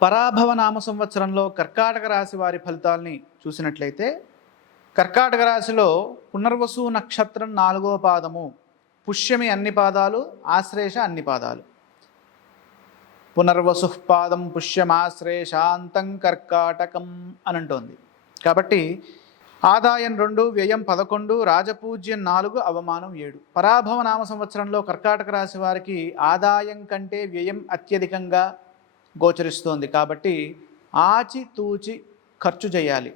పరాభవ నామ సంవత్సరంలో కర్కాటక రాశి వారి ఫలితాల్ని చూసినట్లయితే కర్కాటక రాశిలో పునర్వసు నక్షత్రం 4వ పాదము, పుష్యమి అన్ని పాదాలు, ఆశ్లేష అన్ని పాదాలు. పునర్వసు పాదం పుష్యమాశ్లేషాంతం కర్కాటకం అని అంటోంది. కాబట్టి ఆదాయం 2, వ్యయం 11, రాజపూజ్యం 4, అవమానం 7. పరాభవ నామ సంవత్సరంలో కర్కాటక రాశి వారికి ఆదాయం కంటే వ్యయం అత్యధికంగా గోచరిస్తోంది. కాబట్టి ఆచితూచి ఖర్చు చేయాలి,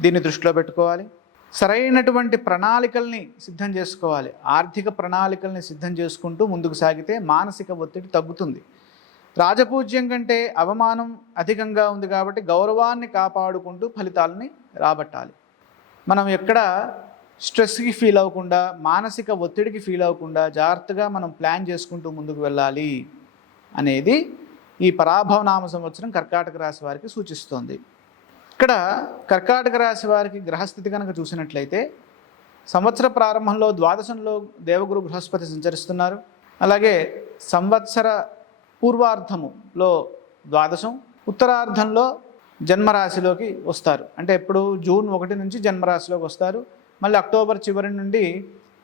దీన్ని దృష్టిలో పెట్టుకోవాలి. సరైనటువంటి ప్రణాళికల్ని సిద్ధం చేసుకోవాలి. ఆర్థిక ప్రణాళికల్ని సిద్ధం చేసుకుంటూ ముందుకు సాగితే మానసిక ఒత్తిడి తగ్గుతుంది. రాజపూజ్యం కంటే అవమానం అధికంగా ఉంది కాబట్టి గౌరవాన్ని కాపాడుకుంటూ ఫలితాలని రాబట్టాలి. మనం ఎక్కడ స్ట్రెస్కి ఫీల్ అవ్వకుండా, మానసిక ఒత్తిడికి ఫీల్ అవ్వకుండా జాగ్రత్తగా మనం ప్లాన్ చేసుకుంటూ ముందుకు వెళ్ళాలి అనేది ఈ పరాభవ నామ సంవత్సరం కర్కాటక రాశి వారికి సూచిస్తోంది. ఇక్కడ కర్కాటక రాశి వారికి గ్రహస్థితి కనుక చూసినట్లయితే సంవత్సర ప్రారంభంలో ద్వాదశంలో దేవగురు బృహస్పతి సంచరిస్తున్నారు. అలాగే సంవత్సర పూర్వార్ధములో ద్వాదశం, ఉత్తరార్ధంలో జన్మరాశిలోకి వస్తారు. అంటే ఎప్పుడు జూన్ 1 నుంచి జన్మరాశిలోకి వస్తారు. మళ్ళీ అక్టోబర్ చివరి నుండి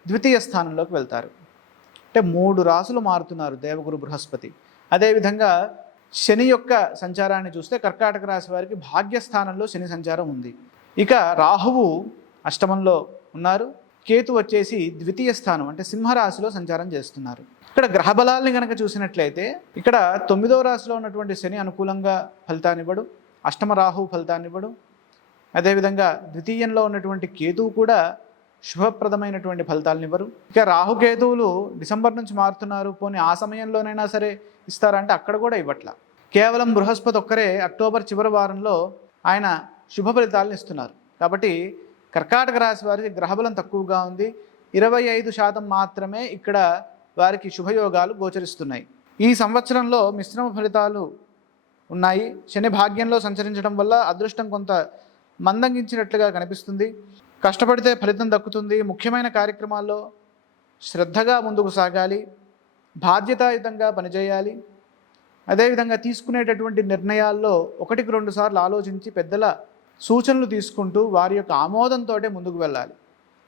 ద్వితీయ స్థానంలోకి వెళ్తారు. అంటే 3 రాశులు మారుతున్నారు దేవగురు బృహస్పతి. అదేవిధంగా శని యొక్క సంచారాన్ని చూస్తే కర్కాటక రాశి వారికి భాగ్యస్థానంలో శని సంచారం ఉంది. ఇక రాహువు అష్టమంలో ఉన్నారు, కేతు వచ్చేసి ద్వితీయ స్థానం అంటే సింహరాశిలో సంచారం చేస్తున్నారు. ఇక్కడ గ్రహబలాల్ని కనుక చూసినట్లయితే ఇక్కడ 9వ రాశిలో ఉన్నటువంటి శని అనుకూలంగా ఫలితాన్ని ఇవ్వడు, అష్టమ రాహువు ఫలితాన్ని ఇవ్వడు. అదేవిధంగా ద్వితీయంలో ఉన్నటువంటి కేతువు కూడా శుభప్రదమైనటువంటి ఫలితాలను ఇవ్వరు. ఇక రాహుకేతువులు డిసెంబర్ నుంచి మారుతున్నారు, పోనీ ఆ సమయంలోనైనా సరే ఇస్తారంటే అక్కడ కూడా ఇవ్వట్లా. కేవలం బృహస్పతి ఒక్కరే అక్టోబర్ చివరి వారంలో ఆయన శుభ ఫలితాలను ఇస్తున్నారు. కాబట్టి కర్కాటక రాశి వారికి గ్రహబలం తక్కువగా ఉంది. 25% మాత్రమే ఇక్కడ వారికి శుభయోగాలు గోచరిస్తున్నాయి. ఈ సంవత్సరంలో మిశ్రమ ఫలితాలు ఉన్నాయి. శని భాగ్యంలో సంచరించడం వల్ల అదృష్టం కొంత మందగించినట్లుగా కనిపిస్తుంది. కష్టపడితే ఫలితం దక్కుతుంది. ముఖ్యమైన కార్యక్రమాల్లో శ్రద్ధగా ముందుకు సాగాలి, బాధ్యతాయుతంగా పనిచేయాలి. అదేవిధంగా తీసుకునేటటువంటి నిర్ణయాల్లో 1కి 2 సార్లు ఆలోచించి పెద్దల సూచనలు తీసుకుంటూ వారి యొక్క ఆమోదంతో ముందుకు వెళ్ళాలి.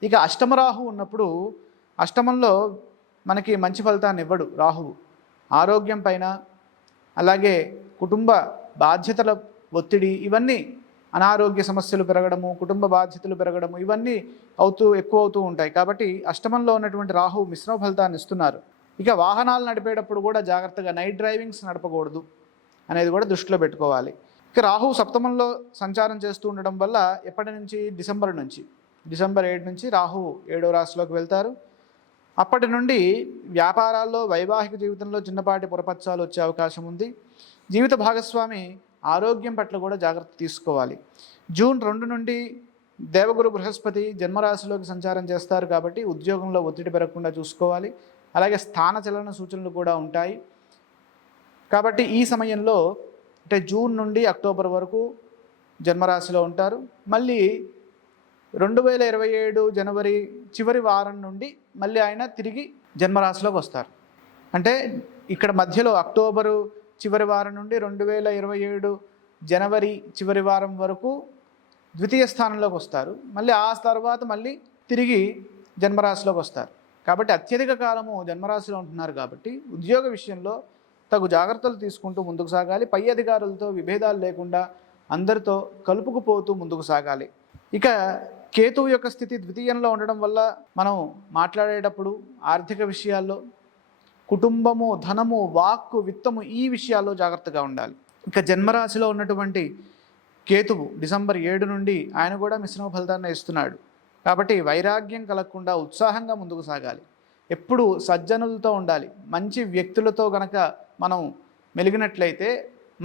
ఇక అష్టమరాహు ఉన్నప్పుడు అష్టమంలో మనకి మంచి ఫలితాన్ని ఇవ్వడు రాహువు. ఆరోగ్యం పైన, అలాగే కుటుంబ బాధ్యతల ఒత్తిడి, ఇవన్నీ అనారోగ్య సమస్యలు పెరగడము, కుటుంబ బాధ్యతలు పెరగడము, ఇవన్నీ ఎక్కువ అవుతూ ఉంటాయి. కాబట్టి అష్టమంలో ఉన్నటువంటి రాహువు మిశ్రమ ఫలితాన్ని ఇస్తున్నారు. ఇక వాహనాలు నడిపేటప్పుడు కూడా జాగ్రత్తగా నైట్ డ్రైవింగ్స్ నడపకూడదు అనేది కూడా దృష్టిలో పెట్టుకోవాలి. ఇక రాహువు సప్తమంలో సంచారం చేస్తూ ఉండడం వల్ల ఎప్పటి నుంచి డిసెంబర్ 7 నుంచి రాహువు 7వ రాశిలోకి వెళ్తారు. అప్పటి నుండి వ్యాపారాల్లో, వైవాహిక జీవితంలో చిన్నపాటి పొరపచ్చాలు వచ్చే అవకాశం ఉంది. జీవిత భాగస్వామి ఆరోగ్యం పట్ల కూడా జాగ్రత్త తీసుకోవాలి. జూన్ 2 నుండి దేవగురు బృహస్పతి జన్మరాశిలోకి సంచారం చేస్తారు కాబట్టి ఉద్యోగంలో ఒత్తిడి పెరగకుండా చూసుకోవాలి. అలాగే స్థానచలన సూచనలు కూడా ఉంటాయి. కాబట్టి ఈ సమయంలో అంటే జూన్ నుండి అక్టోబర్ వరకు జన్మరాశిలో ఉంటారు. మళ్ళీ 2027 జనవరి చివరి వారం నుండి మళ్ళీ ఆయన తిరిగి జన్మరాశిలోకి వస్తారు. అంటే ఇక్కడ మధ్యలో అక్టోబరు చివరి వారం నుండి 2027 జనవరి చివరి వారం వరకు ద్వితీయ స్థానంలోకి వస్తారు. మళ్ళీ ఆ తర్వాత మళ్ళీ తిరిగి జన్మరాశిలోకి వస్తారు. కాబట్టి అత్యధిక కాలము జన్మరాశిలో ఉంటున్నారు. కాబట్టి ఉద్యోగ విషయంలో తగు జాగ్రత్తలు తీసుకుంటూ ముందుకు సాగాలి. పై అధికారులతో విభేదాలు లేకుండా అందరితో కలుపుకుపోతూ ముందుకు సాగాలి. ఇక కేతువు యొక్క స్థితి ద్వితీయంలో ఉండడం వల్ల మనం మాట్లాడేటప్పుడు ఆర్థిక విషయాల్లో, కుటుంబము, ధనము, వాక్కు, విత్తము, ఈ విషయాల్లో జాగ్రత్తగా ఉండాలి. ఇక జన్మరాశిలో ఉన్నటువంటి కేతువు డిసెంబర్ 7 నుండి ఆయన కూడా మిశ్రమ ఫలితాన్ని ఇస్తున్నాడు. కాబట్టి వైరాగ్యం కలగకుండా ఉత్సాహంగా ముందుకు సాగాలి. ఎప్పుడు సజ్జనులతో ఉండాలి. మంచి వ్యక్తులతో కనుక మనం మెలిగినట్లయితే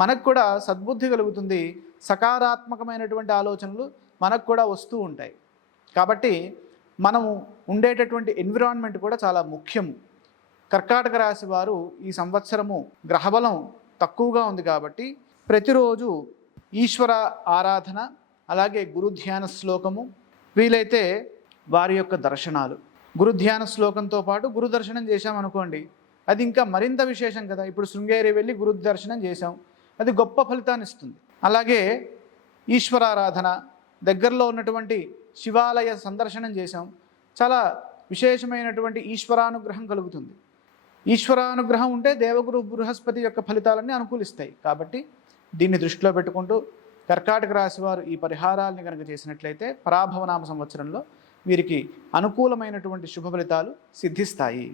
మనకు కూడా సద్బుద్ధి కలుగుతుంది. సకారాత్మకమైనటువంటి ఆలోచనలు మనకు కూడా వస్తూ ఉంటాయి. కాబట్టి మనము ఉండేటటువంటి ఎన్విరాన్మెంట్ కూడా చాలా ముఖ్యము. కర్కాటక రాశి వారు ఈ సంవత్సరము గ్రహబలం తక్కువగా ఉంది కాబట్టి ప్రతిరోజు ఈశ్వర ఆరాధన, అలాగే గురుధ్యాన శ్లోకము, వీలైతే వారి యొక్క దర్శనాలు, గురుధ్యాన శ్లోకంతో పాటు గురు దర్శనం చేశామనుకోండి, అది ఇంకా మరింత విశేషం కదా. ఇప్పుడు శృంగేరి వెళ్ళి గురు దర్శనం చేశాం, అది గొప్ప ఫలితాన్ని ఇస్తుంది. అలాగే ఈశ్వరారాధన, దగ్గరలో ఉన్నటువంటి శివాలయ సందర్శనం చేశాం, చాలా విశేషమైనటువంటి ఈశ్వరానుగ్రహం కలుగుతుంది. ఈశ్వరానుగ్రహం ఉంటే దేవగురు బృహస్పతి యొక్క ఫలితాలన్నీ అనుకూలిస్తాయి. కాబట్టి దీన్ని దృష్టిలో పెట్టుకుంటూ కర్కాటక రాశి వారు ఈ పరిహారాలని కనుక చేసినట్లయితే పరాభవనామ సంవత్సరంలో వీరికి అనుకూలమైనటువంటి శుభ ఫలితాలు సిద్ధిస్తాయి.